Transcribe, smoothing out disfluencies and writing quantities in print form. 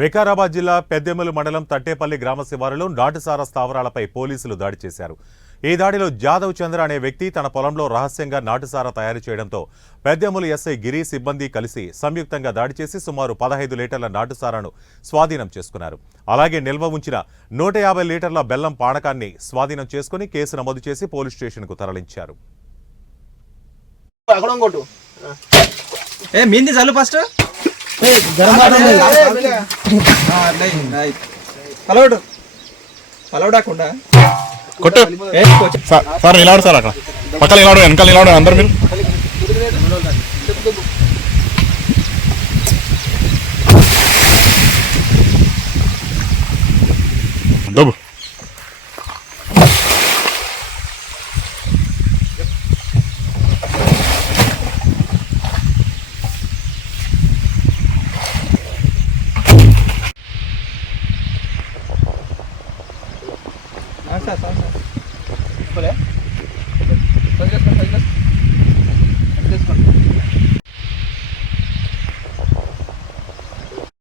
వికారాబాద్ జిల్లా పెద్దెములు మండలం తట్టేపల్లి గ్రామ శివారులో నాటుసారా స్థావరాలపై పోలీసులు దాడి చేశారు. ఈ దాడిలో జాదవ్ చంద్ర అనే వ్యక్తి తన పొలంలో రహస్యంగా నాటుసారా తయారు చేయడంతో పెద్దెములు ఎస్ఐ గిరి సిబ్బంది కలిసి సంయుక్తంగా దాడి చేసి సుమారు 15 లీటర్ల నాటుసారాను స్వాధీనం చేసుకున్నారు. అలాగే నిల్వ ఉంచిన 150 లీటర్ల బెల్లం పానకాన్ని స్వాధీనం చేసుకుని కేసు నమోదు చేసి పోలీస్ స్టేషన్కు తరలించారు. కొట్టు సార్ నిలబడు సార్, అక్కడ పక్కన నిలబడు, వెనకాల నిలబడు అందరు మీరు. డబ్బు సార్